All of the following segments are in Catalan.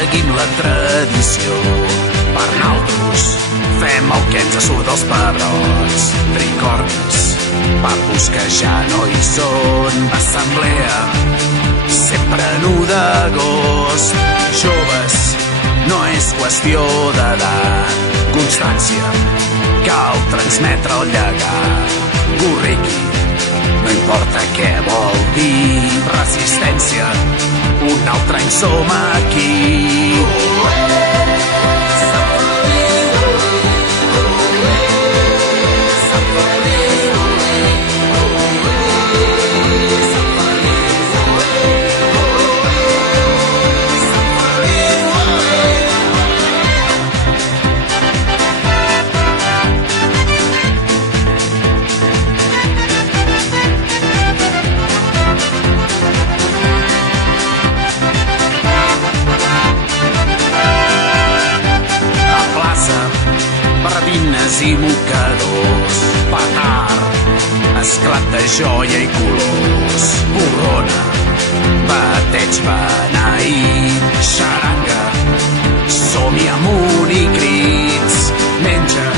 seguim la tradició. Per naltros fem el que ens surt dels pebrots. Tricornis, papus que ja no hi són. Assemblea, sempre en 1 d'agost. Joves, no és qüestió d'edat. Constància, cal transmetre el llegat. Gorriqui, no importa què vol dir. Resistència, un altre any som aquí. Barbines i mocadors, petard, esclat de joia i colors, borrona, bateig beneït, xaranga, som-hi amunt i crits, menja,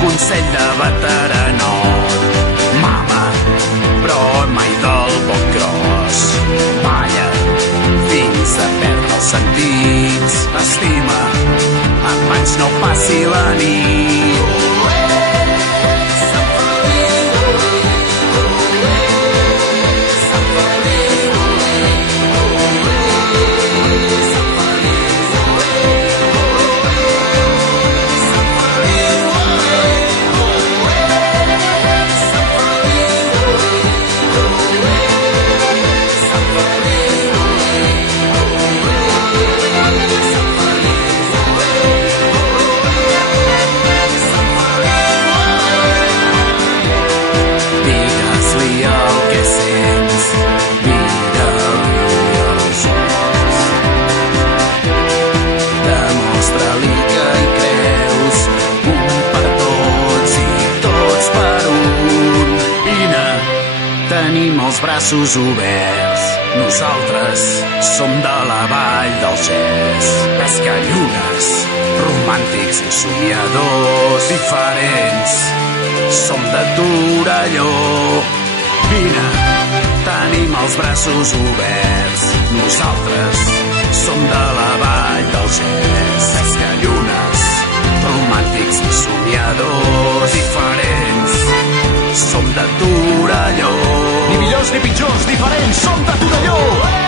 consell de veteranot, mama, però mai del poc gros, balla, fins a perdre els sentits, estima, abans no passi la nit. Tenim els braços oberts, nosaltres som de la vall del Gès. Pescallunes, romàntics i somiadors diferents, som de Torelló. Vine, tenim els braços oberts, nosaltres som de la vall del Gès. Pescallunes, romàntics i somiadors diferents, som de Torelló. Ni millors ni pitjors, diferents, som de Torelló!